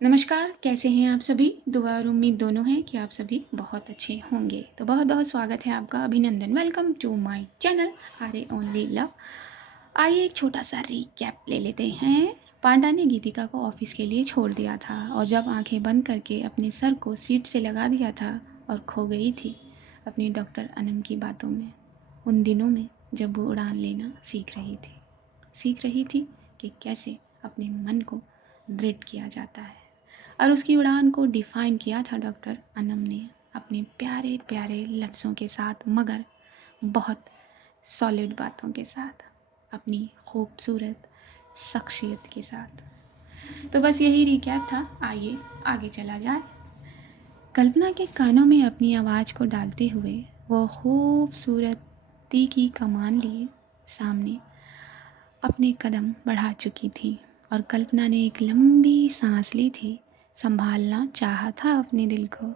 नमस्कार, कैसे हैं आप सभी? दुआ और उम्मीद दोनों है कि आप सभी बहुत अच्छे होंगे। तो बहुत-बहुत स्वागत है आपका, अभिनंदन, welcome to my channel Arya only love. आइए एक छोटा-सा रिकैप ले लेते हैं। पांडा ने गीतिका को ऑफ़िस के लिए छोड़ दिया था और जब आँखें बंद करके अपने सर को सीट से लगा दिया था और खो गई थी अपनी डॉक्टर अनम की बातों में, उन दिनों में जब वो उड़ान लेना सीख रही थी। सीख रही थी कि कैसे अपने मन को दृढ़ किया जाता है। और उसकी उड़ान को डिफ़ाइन किया था डॉक्टर अनम ने अपने प्यारे प्यारे लफ्ज़ों के साथ, मगर बहुत सॉलिड बातों के साथ, अपनी खूबसूरत शख्सियत के साथ। तो बस यही रिकैप था, आइए आगे चला जाए। कल्पना के कानों में अपनी आवाज़ को डालते हुए वो खूबसूरती की कमान लिए सामने अपने कदम बढ़ा चुकी थी और कल्पना ने एक लंबी सांस ली थी। संभालना चाहा था अपने दिल को।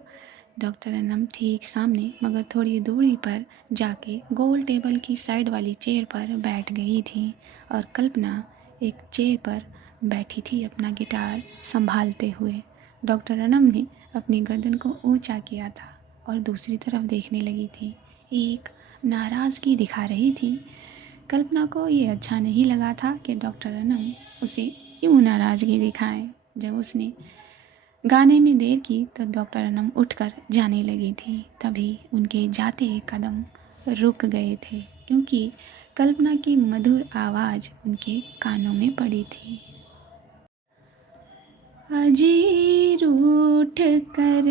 डॉक्टर अनम ठीक सामने मगर थोड़ी दूरी पर जाके गोल टेबल की साइड वाली चेयर पर बैठ गई थी और कल्पना एक चेयर पर बैठी थी अपना गिटार संभालते हुए। डॉक्टर अनम ने अपनी गर्दन को ऊंचा किया था और दूसरी तरफ देखने लगी थी। एक नाराज़गी दिखा रही थी। कल्पना को ये अच्छा नहीं लगा था कि डॉक्टर अनम उसे यूँ नाराज़गी दिखाएं। जब उसने गाने में देर की तो डॉक्टर अनम उठकर जाने लगी थी। तभी उनके जाते कदम रुक गए थे क्योंकि कल्पना की मधुर आवाज़ उनके कानों में पड़ी थी। अजी रूठ कर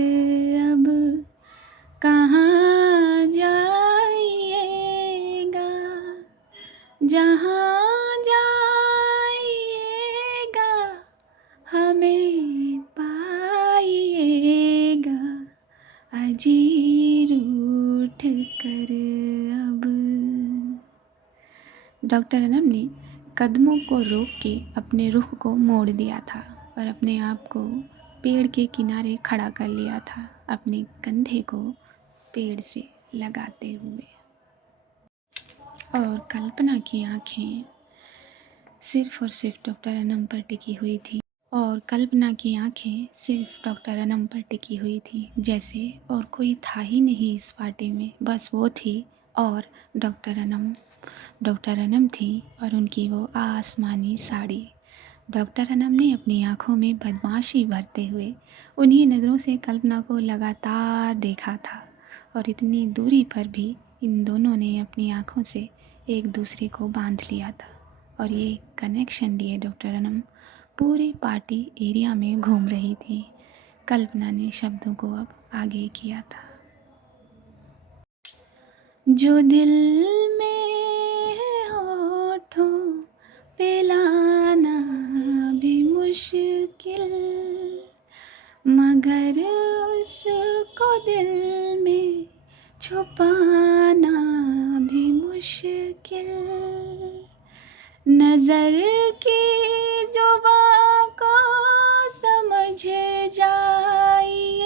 अब कहाँ जाइएगा, जहाँ जाइएगा हमें पाइएगा, अजी रूठ कर अब। डॉक्टर अनम ने कदमों को रोक के अपने रुख को मोड़ दिया था और अपने आप को पेड़ के किनारे खड़ा कर लिया था, अपने कंधे को पेड़ से लगाते हुए। और कल्पना की आंखें सिर्फ और सिर्फ डॉक्टर अनम पर टिकी हुई थी। और कल्पना की आंखें सिर्फ डॉक्टर अनम पर टिकी हुई थी, जैसे और कोई था ही नहीं इस पार्टी में, बस वो थी और डॉक्टर अनम। डॉक्टर अनम थी और उनकी वो आसमानी साड़ी। डॉक्टर अनम ने अपनी आंखों में बदमाशी भरते हुए उन्हीं नज़रों से कल्पना को लगातार देखा था और इतनी दूरी पर भी इन दोनों ने अपनी आंखों से एक दूसरे को बांध लिया था और ये कनेक्शन लिए डॉक्टर अनम पूरे पार्टी एरिया में घूम रही थी। कल्पना ने शब्दों को अब आगे किया था। जो दिल में है होठों पे लाना भी मुश्किल, मगर उसको दिल में छुपाना भी मुश्किल। नज़र की जुबां को समझ जाइएगा,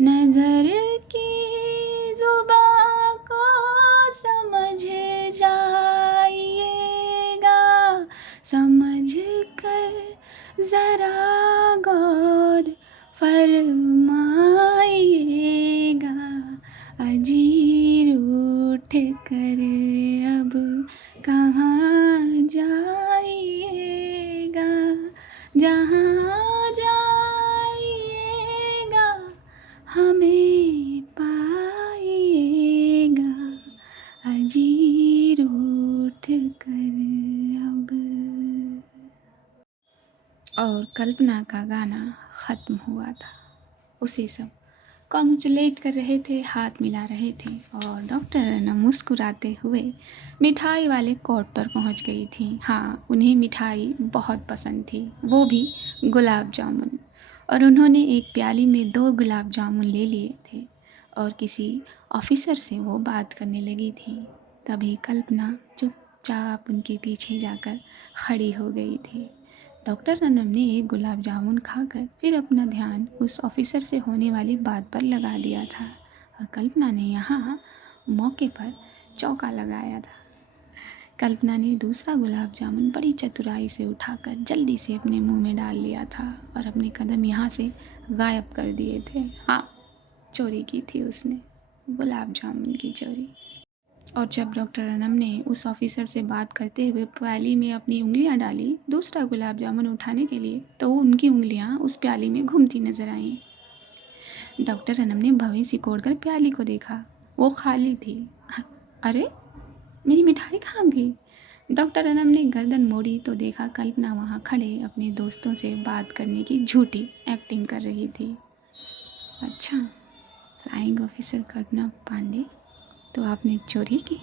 नज़र की जुबां को समझ जाइएगा, समझ कर ज़रा गौर फरमाइएगा, अजीर उठ कर अब कहाँ जाइएगा, जहाँ जाइएगा हमें पाइएगा, अजीर उठ कर अब। और कल्पना का गाना ख़त्म हुआ था। उसे सब कॉन्ग्रेचुलेट कर रहे थे, हाथ मिला रहे थे और डॉक्टर अनम मुस्कुराते हुए मिठाई वाले कोर्ट पर पहुंच गई थी। हाँ, उन्हें मिठाई बहुत पसंद थी, वो भी गुलाब जामुन। और उन्होंने एक प्याली में 2 गुलाब जामुन ले लिए थे और किसी ऑफिसर से वो बात करने लगी थी। तभी कल्पना चुपचाप उनके पीछे जाकर खड़ी हो गई थी। डॉक्टर अनम ने एक गुलाब जामुन खाकर फिर अपना ध्यान उस ऑफिसर से होने वाली बात पर लगा दिया था और कल्पना ने यहाँ मौके पर चौका लगाया था कल्पना ने दूसरा गुलाब जामुन बड़ी चतुराई से उठाकर जल्दी से अपने मुंह में डाल लिया था और अपने कदम यहाँ से गायब कर दिए थे। हाँ, चोरी की थी उसने, गुलाब जामुन की चोरी। और जब डॉक्टर अनम ने उस ऑफिसर से बात करते हुए प्याली में अपनी उंगलियां डाली दूसरा गुलाब जामुन उठाने के लिए, तो उनकी उंगलियां उस प्याली में घूमती नजर आईं। डॉक्टर अनम ने भवें सिकोड़कर प्याली को देखा, वो खाली थी। अरे, मेरी मिठाई कहाँ गई? डॉक्टर अनम ने गर्दन मोड़ी तो देखा कल्पना वहाँ खड़े अपने दोस्तों से बात करने की झूठी एक्टिंग कर रही थी। अच्छा, फ्लाइंग ऑफिसर कल्पना पांडे, तो आपने चोरी की?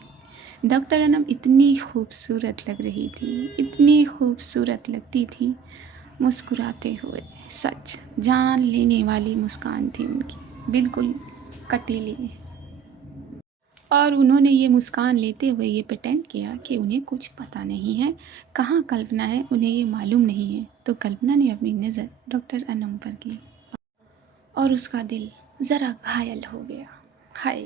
डॉक्टर अनम इतनी खूबसूरत लग रही थी, इतनी खूबसूरत लगती थी मुस्कुराते हुए। सच, जान लेने वाली मुस्कान थी उनकी, बिल्कुल कटीली। और उन्होंने ये मुस्कान लेते हुए ये प्रिटेंड किया कि उन्हें कुछ पता नहीं है, कहाँ कल्पना है उन्हें ये मालूम नहीं है। तो कल्पना ने अपनी नज़र डॉक्टर अनम पर की और उसका दिल ज़रा घायल हो गया। हाय।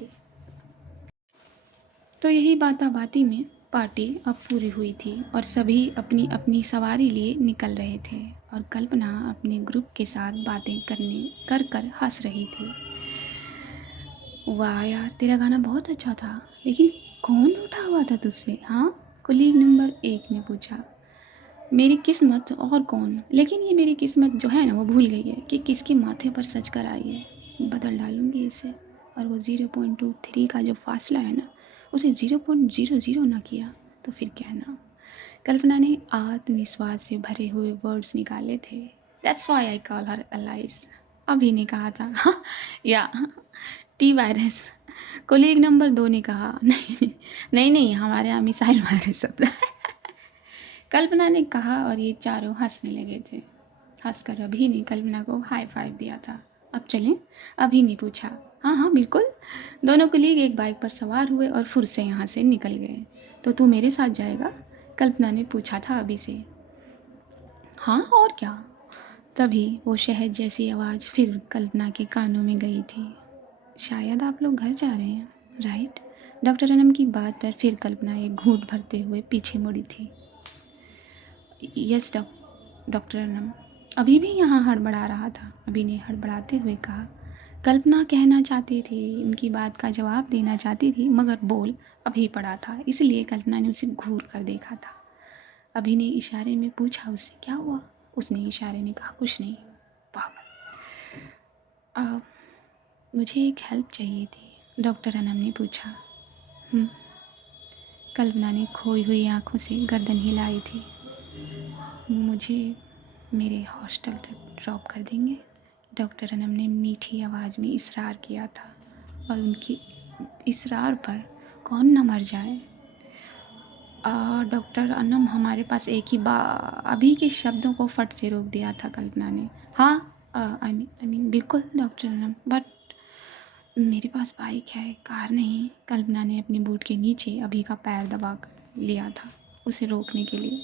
तो यही बाता बाती में पार्टी अब पूरी हुई थी और सभी अपनी अपनी सवारी लिए निकल रहे थे और कल्पना अपने ग्रुप के साथ बातें कर कर हंस रही थी। वाह यार, तेरा गाना बहुत अच्छा था, लेकिन कौन रूठा हुआ था तुझसे? हाँ, कुलीग नंबर 1 ने पूछा। मेरी किस्मत और कौन, लेकिन ये मेरी किस्मत जो है ना वो भूल गई है कि किसके माथे पर सच कर आई है। बदल डालूंगी इसे। और वो 0.23 का जो फासला है ना, उसे 0.00 ना किया तो फिर कहना। कल्पना ने आत्मविश्वास से भरे हुए वर्ड्स निकाले थे। That's why I call her allies. अभी ने कहा था। या टी वायरस। कोलीग नंबर 2 ने कहा। नहीं नहीं नहीं, हमारे यहाँ मिसाइल वायरस होता है। कल्पना ने कहा और ये चारों हंसने लगे थे। हंसकर अभी ने कल्पना को हाई फाइव दिया था। अब चलें? अभी ने पूछा। हाँ हाँ बिल्कुल। दोनों कुलीग एक बाइक पर सवार हुए और फुर से यहाँ से निकल गए। तो तू मेरे साथ जाएगा? कल्पना ने पूछा था अभी से। हाँ और क्या। तभी वो शहद जैसी आवाज़ फिर कल्पना के कानों में गई थी। शायद आप लोग घर जा रहे हैं, राइट? डॉक्टर अनम की बात पर फिर कल्पना एक घूंट भरते हुए पीछे मुड़ी थी। Yes doctor Anam. अभी भी यहाँ हड़बड़ा रहा था। अभी ने हड़बड़ाते हुए कहा। कल्पना कहना चाहती थी, उनकी बात का जवाब देना चाहती थी, मगर बोल अभी पड़ा था, इसलिए कल्पना ने उसे घूर कर देखा था। अभी ने इशारे में पूछा उससे क्या हुआ। उसने इशारे में कहा कुछ नहीं। पागल। मुझे एक हेल्प चाहिए थी, डॉक्टर अनम ने पूछा। कल्पना ने खोई हुई आंखों से गर्दन हिलाई थी। मुझे मेरे हॉस्टल तक ड्रॉप कर देंगे? डॉक्टर अनम ने मीठी आवाज़ में इसरार किया था और उनकी इसरार पर कौन न मर जाए। डॉक्टर अनम, हमारे पास एक ही अभी के शब्दों को फट से रोक दिया था कल्पना ने। हाँ, आई मीन बिल्कुल डॉक्टर अनम, बट मेरे पास बाइक है, कार नहीं। कल्पना ने अपने बूट के नीचे अभी का पैर दबा लिया था उसे रोकने के लिए।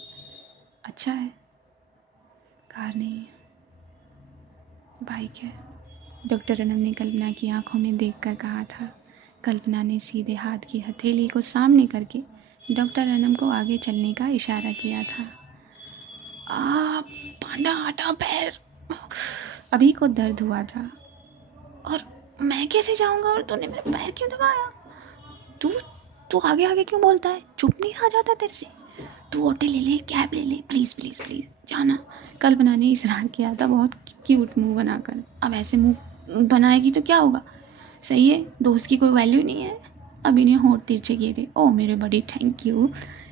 अच्छा है, कार नहीं है, बाइक है, डॉक्टर अनम ने कल्पना की आंखों में देखकर कहा था। कल्पना ने सीधे हाथ की हथेली को सामने करके डॉक्टर अनम को आगे चलने का इशारा किया था। पांडा हटा पैर। अभी को दर्द हुआ था। और मैं कैसे जाऊंगा, और तूने मेरा पैर क्यों दबाया? तू तू आगे आगे क्यों बोलता है? चुप नहीं रहा जाता तेरे से? तू ऑटो ले ले, कैब ले ले, प्लीज़ प्लीज़ प्लीज़ जाना। कल्पना ने इसरार किया था बहुत क्यूट मुंह बनाकर। अब ऐसे मुंह बनाएगी तो क्या होगा? सही है, दोस्त की कोई वैल्यू नहीं है। अभी ने होंठ तिरछे किए थे। ओ मेरे बड़ी थैंक यू।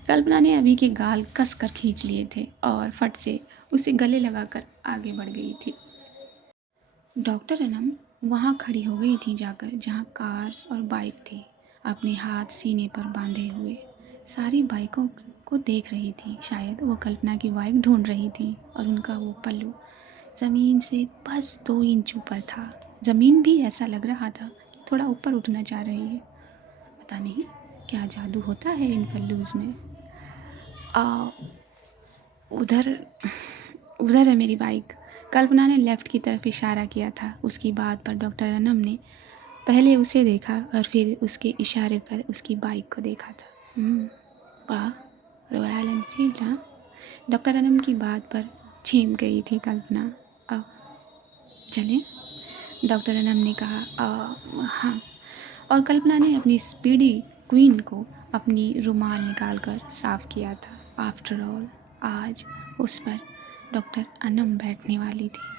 कल्पना ने अभी के गाल कस कर खींच लिए थे और फट से उसे गले लगाकर आगे बढ़ गई थी। डॉक्टर अनम वहाँ खड़ी हो गई थी जाकर जहाँ कार्स और बाइक थी, अपने हाथ सीने पर बांधे हुए सारी बाइकों को देख रही थी। शायद वो कल्पना की बाइक ढूंढ रही थी और उनका वो पल्लू ज़मीन से बस 2 इंच ऊपर था। ज़मीन भी ऐसा लग रहा था कि थोड़ा ऊपर उठना चाह रही है। पता नहीं क्या जादू होता है इन पल्लूज़ में। उधर उधर है मेरी बाइक। कल्पना ने लेफ़्ट की तरफ इशारा किया था। उसकी बात पर डॉक्टर अनम ने पहले उसे देखा और फिर उसके इशारे पर उसकी बाइक को देखा था। वाह, रॉयल एनफील्ड, हाँ। डॉक्टर अनम की बात पर झेम गई थी कल्पना। अब चलें, डॉक्टर अनम ने कहा। हाँ। और कल्पना ने अपनी स्पीडी क्वीन को अपनी रुमाल निकालकर साफ किया था। आफ्टर ऑल आज उस पर डॉक्टर अनम बैठने वाली थी।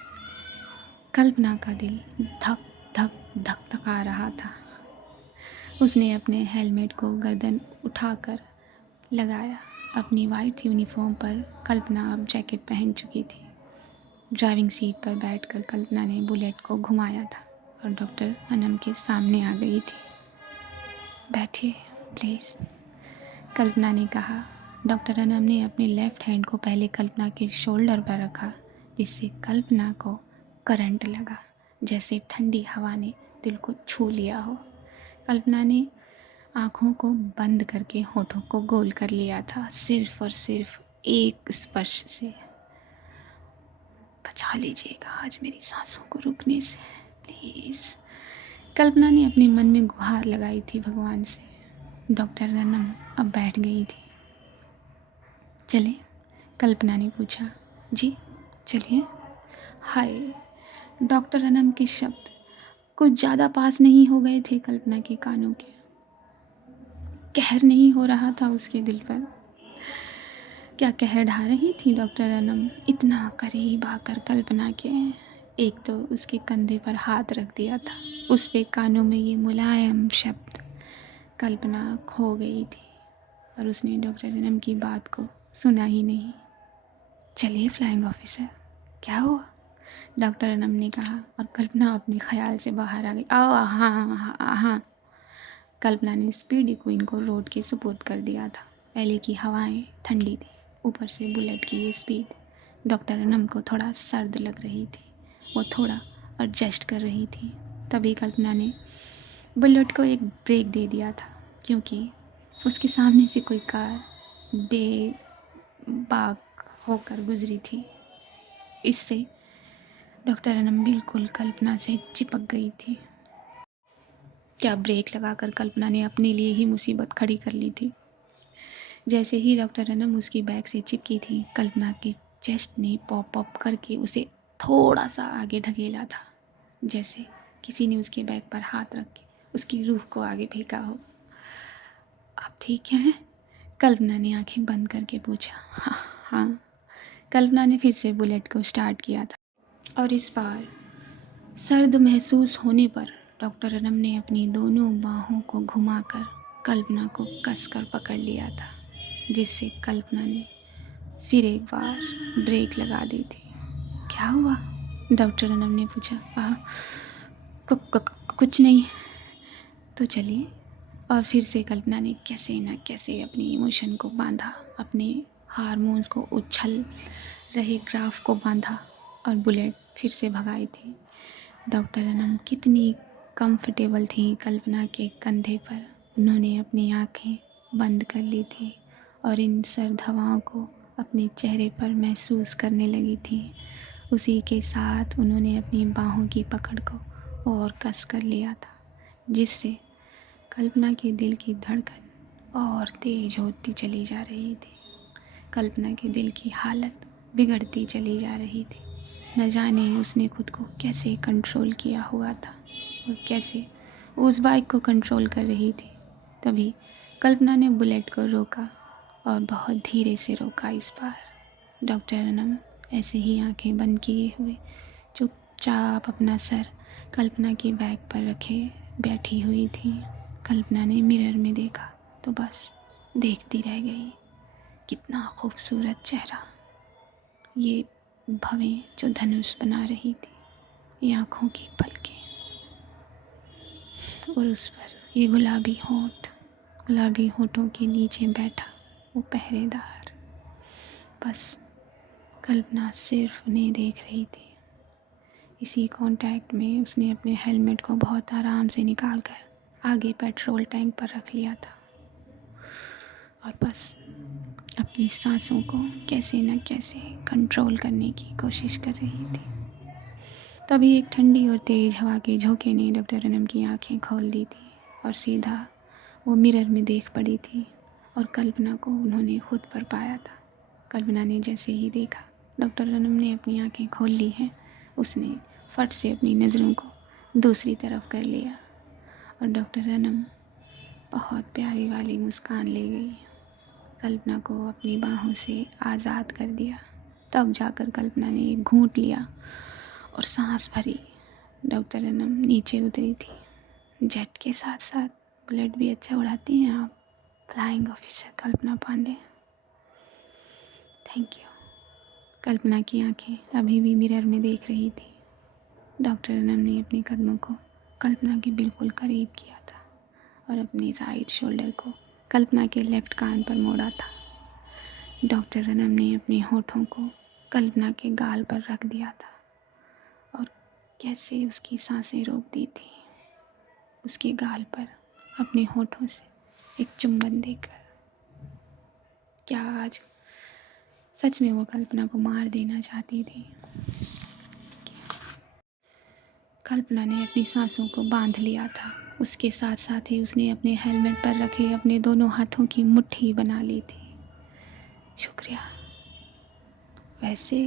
कल्पना का दिल धक धक धक धका रहा था। उसने अपने हेलमेट को गर्दन उठाकर लगाया। अपनी वाइट यूनिफॉर्म पर कल्पना अब जैकेट पहन चुकी थी। ड्राइविंग सीट पर बैठकर कल्पना ने बुलेट को घुमाया था और डॉक्टर अनम के सामने आ गई थी। बैठिए प्लीज़, कल्पना ने कहा। डॉक्टर अनम ने अपने लेफ़्ट हैंड को पहले कल्पना के शोल्डर पर रखा, जिससे कल्पना को करंट लगा, जैसे ठंडी हवा ने दिल को छू लिया हो। कल्पना ने आँखों को बंद करके होठों को गोल कर लिया था, सिर्फ और सिर्फ एक स्पर्श से। बचा लीजिएगा आज मेरी सांसों को रुकने से, प्लीज़, कल्पना ने अपने मन में गुहार लगाई थी भगवान से। डॉक्टर अनम अब बैठ गई थी। चले, कल्पना ने पूछा। जी चलिए। हाय, डॉक्टर अनम के शब्द कुछ ज़्यादा पास नहीं हो गए थे कल्पना के कानों के। कहर नहीं हो रहा था उसके दिल पर। क्या कहर ढा रही थी डॉक्टर अनम इतना करीब आकर कल्पना के। एक तो उसके कंधे पर हाथ रख दिया था, उस पे कानों में ये मुलायम शब्द। कल्पना खो गई थी और उसने डॉक्टर अनम की बात को सुना ही नहीं। चलिए फ्लाइंग ऑफिसर, क्या हुआ, डॉक्टर अनम ने कहा और कल्पना अपने ख्याल से बाहर आ गई। हाँ हाँ हाँ हाँ, कल्पना ने स्पीडी क्वीन को रोड के सुपुर्द कर दिया था। पहले की हवाएं ठंडी थी, ऊपर से बुलेट की ये स्पीड डॉक्टर अनम को थोड़ा सर्द लग रही थी। वो थोड़ा एडजस्ट कर रही थी। तभी कल्पना ने बुलेट को एक ब्रेक दे दिया था, क्योंकि उसके सामने से कोई कार बेबाक होकर गुजरी थी। इससे डॉक्टर अनम बिल्कुल कल्पना से चिपक गई थी। क्या ब्रेक लगाकर कल्पना ने अपने लिए ही मुसीबत खड़ी कर ली थी। जैसे ही डॉक्टर अनम उसकी बैग से चिपकी थी, कल्पना के चेस्ट ने पॉप अप करके उसे थोड़ा सा आगे ढकेला था, जैसे किसी ने उसके बैग पर हाथ रख के उसकी रूह को आगे फेंका हो। आप ठीक हैं, कल्पना ने आंखें बंद करके पूछा। हाँ हाँ, कल्पना ने फिर से बुलेट को स्टार्ट किया था और इस बार सर्द महसूस होने पर डॉक्टर अनम ने अपनी दोनों बाहों को घुमाकर कल्पना को कसकर पकड़ लिया था, जिससे कल्पना ने फिर एक बार ब्रेक लगा दी थी। क्या हुआ, डॉक्टर अनम ने पूछा। कुछ नहीं। तो चलिए। और फिर से कल्पना ने कैसे न कैसे अपनी इमोशन को बांधा, अपने हार्मोन्स को उछल रहे ग्राफ को बांधा और बुलेट फिर से भगाई थी। डॉक्टर अनम कितनी कंफर्टेबल थी कल्पना के कंधे पर। उन्होंने अपनी आंखें बंद कर ली थी और इन सर्द हवाओं को अपने चेहरे पर महसूस करने लगी थी। उसी के साथ उन्होंने अपनी बाहों की पकड़ को और कस कर लिया था, जिससे कल्पना के दिल की धड़कन और तेज होती चली जा रही थी। कल्पना के दिल की हालत बिगड़ती चली जा रही थी। न जाने उसने खुद को कैसे कंट्रोल किया हुआ था और कैसे उस बाइक को कंट्रोल कर रही थी। तभी कल्पना ने बुलेट को रोका और बहुत धीरे से रोका इस बार। डॉक्टर अनम ऐसे ही आंखें बंद किए हुए चुपचाप अपना सर कल्पना की बैग पर रखे बैठी हुई थी। कल्पना ने मिरर में देखा तो बस देखती रह गई। कितना खूबसूरत चेहरा, ये भवें जो धनुष बना रही थी, ये आँखों की पलकें और उस पर ये गुलाबी होठों के नीचे बैठा वो पहरेदार। बस कल्पना सिर्फ उन्हें देख रही थी। इसी कांटेक्ट में उसने अपने हेलमेट को बहुत आराम से निकालकर आगे पेट्रोल टैंक पर रख लिया था और बस अपनी सांसों को कैसे न कैसे कंट्रोल करने की कोशिश कर रही थी। तभी एक ठंडी और तेज़ हवा के झोंके ने डॉक्टर अनम की आंखें खोल दी थी और सीधा वो मिरर में देख पड़ी थी। और कल्पना को उन्होंने खुद पर पाया था। कल्पना ने जैसे ही देखा डॉक्टर रनम ने अपनी आंखें खोल ली हैं, उसने फट से अपनी नज़रों को दूसरी तरफ कर लिया और डॉक्टर रनम बहुत प्यारी वाली मुस्कान ले गई। कल्पना को अपनी बाहों से आज़ाद कर दिया। तब जाकर कल्पना ने एक घूंट लिया और सांस भरी। डॉक्टर रनम नीचे उतरी थी। जेट के साथ साथ बुलेट भी अच्छा उड़ाती हैं आप, flying officer Kalpana Pande. Thank you. Kalpana की आंखें अभी भी मिरर में देख रही थी। डॉक्टर रनम ने अपने कदमों को कल्पना के बिल्कुल करीब किया था और अपने राइट शोल्डर को कल्पना के लेफ्ट कान पर मोड़ा था। डॉक्टर रनम ने अपने होठों को कल्पना के गाल पर रख दिया था और कैसे उसकी सांसें रोक दी थी, उसके गाल पर अपने होठों से एक चुंबन देकर। क्या आज सच में वो कल्पना को मार देना चाहती थी? कल्पना ने अपनी सांसों को बांध लिया था। उसके साथ साथ ही उसने अपने हेलमेट पर रखे अपने दोनों हाथों की मुट्ठी बना ली थी। शुक्रिया। वैसे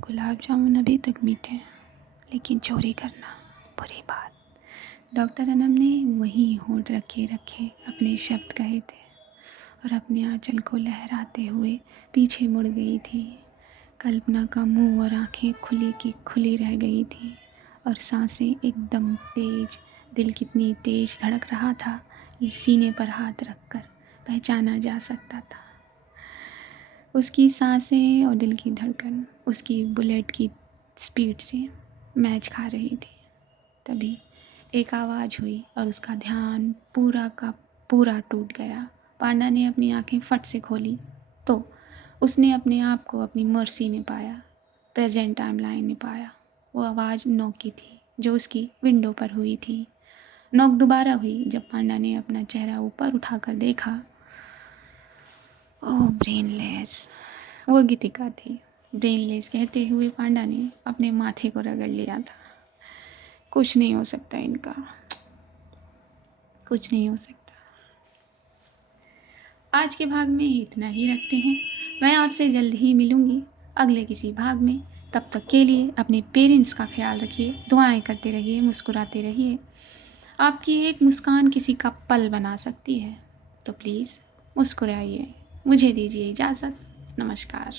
गुलाब जामुन अभी तक मीठे हैं, लेकिन चोरी करना बुरी बात। डॉक्टर रनम ने वही होंठ रखे रखे अपने शब्द कहे थे और अपने आंचल को लहराते हुए पीछे मुड़ गई थी। कल्पना का मुंह और आंखें खुली की खुली रह गई थी और सांसें एकदम तेज। दिल कितनी तेज धड़क रहा था ये सीने पर हाथ रखकर पहचाना जा सकता था। उसकी सांसें और दिल की धड़कन उसकी बुलेट की स्पीड से मैच खा रही थी। तभी एक आवाज़ हुई और उसका ध्यान पूरा का पूरा टूट गया। पांडा ने अपनी आंखें फट से खोली तो उसने अपने आप को अपनी मर्सी में पाया, प्रेजेंट टाइमलाइन में पाया। वो आवाज़ नॉक की थी जो उसकी विंडो पर हुई थी। नॉक दोबारा हुई जब पांडा ने अपना चेहरा ऊपर उठाकर देखा। ओह ब्रेनलेस, वो गीतिका थी। ब्रेनलेस कहते हुए पांडा ने अपने माथे को रगड़ लिया था। कुछ नहीं हो सकता इनका, कुछ नहीं हो सकता। आज के भाग में इतना ही रखते हैं। मैं आपसे जल्द ही मिलूँगी अगले किसी भाग में। तब तक के लिए अपने पेरेंट्स का ख्याल रखिए, दुआएं करते रहिए, मुस्कुराते रहिए। आपकी एक मुस्कान किसी का पल बना सकती है, तो प्लीज़ मुस्कुराइए। मुझे दीजिए इजाज़त। नमस्कार।